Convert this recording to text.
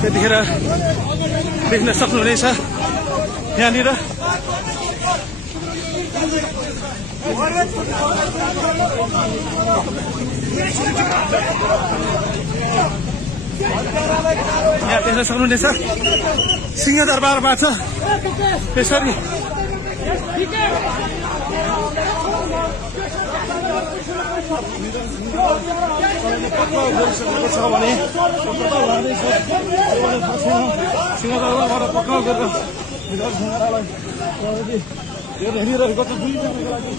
त्यतिखेर देख्न सक्नुहुनेछ यहाँनिर यहाँ देख्न सक्नुहुनेछ सिंहदरबारबाट त्यसरी छ भने सिंहदरबारबाट पक्राउ गरेर हेरिरहेको छ 2 दिनको लागि